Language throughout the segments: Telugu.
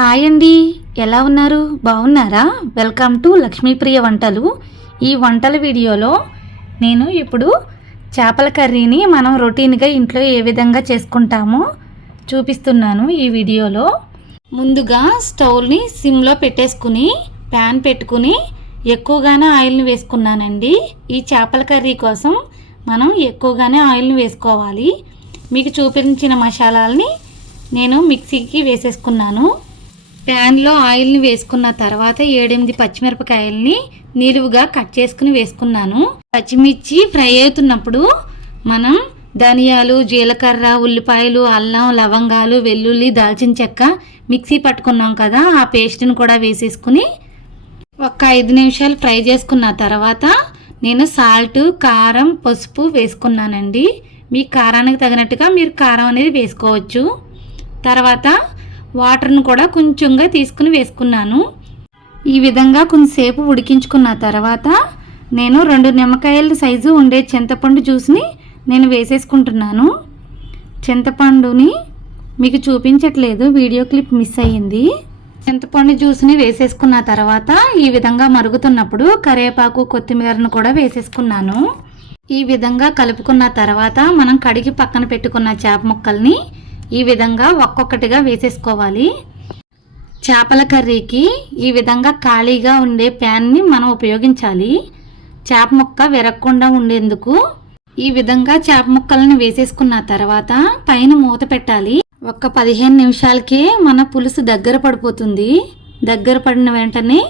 హాయ్ అండి, ఎలా ఉన్నారు? బాగున్నారా? వెల్కమ్ టు లక్ష్మీప్రియ వంటలు. ఈ వంటల వీడియోలో నేను ఇప్పుడు చేపల కర్రీని మనం రొటీన్గా ఇంట్లో ఏ విధంగా చేసుకుంటామో చూపిస్తున్నాను ఈ వీడియోలో. ముందుగా స్టవ్ని సిమ్లో పెట్టేసుకుని ప్యాన్ పెట్టుకుని ఎక్కువగానే ఆయిల్ని వేసుకున్నానండి. ఈ చేపల కర్రీ కోసం మనం ఎక్కువగానే ఆయిల్ని వేసుకోవాలి. మీకు చూపించిన మసాలాలని నేను మిక్సీకి వేసేసుకున్నాను. ప్యాన్లో ఆయిల్ని వేసుకున్న తర్వాత 7-8 పచ్చిమిరపకాయలని నిలువుగా కట్ చేసుకుని వేసుకున్నాను. పచ్చిమిర్చి ఫ్రై అవుతున్నప్పుడు మనం ధనియాలు, జీలకర్ర, ఉల్లిపాయలు, అల్లం, లవంగాలు, వెల్లుల్లి, దాల్చిన చెక్క మిక్సీ పట్టుకున్నాం కదా, ఆ పేస్ట్ని కూడా వేసేసుకుని ఒక 5 నిమిషాలు ఫ్రై చేసుకున్న తర్వాత నేను సాల్ట్, కారం, పసుపు వేసుకున్నానండి. మీ కారానికి తగినట్టుగా మీరు కారం అనేది వేసుకోవచ్చు. తర్వాత వాటర్ను కూడా కొంచెంగా తీసుకుని వేసుకున్నాను. ఈ విధంగా కొంచెంసేపు ఉడికించుకున్న తర్వాత నేను 2 నిమ్మకాయల సైజు ఉండే చింతపండు జ్యూస్ని నేను వేసేసుకుంటున్నాను. చింతపండుని మీకు చూపించట్లేదు, వీడియో క్లిప్ మిస్ అయ్యింది. చింతపండు జ్యూస్ని వేసేసుకున్న తర్వాత ఈ విధంగా మరుగుతున్నప్పుడు కరివేపాకు, కొత్తిమీరను కూడా వేసేసుకున్నాను. ఈ విధంగా కలుపుకున్న తర్వాత మనం కడిగి పక్కన పెట్టుకున్న చేప ముక్కల్ని ఈ విధంగా ఒక్కొక్కటిగా వేసేసుకోవాలి. చేపల కర్రీకి ఈ విధంగా ఖాళీగా ఉండే ప్యాన్ని మనం ఉపయోగించాలి. చేప ముక్క విరగకుండా ఉండేందుకు ఈ విధంగా చేప ముక్కలను వేసేసుకున్న తర్వాత పైన మూత పెట్టాలి. ఒక 15 నిమిషాలకే మన పులుసు దగ్గర పడిపోతుంది. దగ్గర పడిన వెంటనే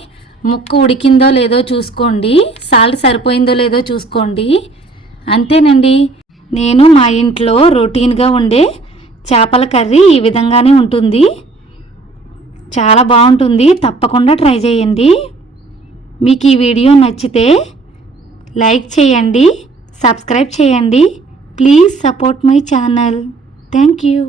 ముక్క ఉడికిందో లేదో చూసుకోండి, సాల్ట్ సరిపోయిందో లేదో చూసుకోండి. అంతేనండి, నేను మా ఇంట్లో రొటీన్గా ఉండే చేపల కర్రీ ఈ విధంగానే ఉంటుంది. చాలా బాగుంటుంది, తప్పకుండా ట్రై చేయండి. మీకు ఈ వీడియో నచ్చితే లైక్ చేయండి, సబ్స్క్రైబ్ చేయండి. Please support my channel. Thank you.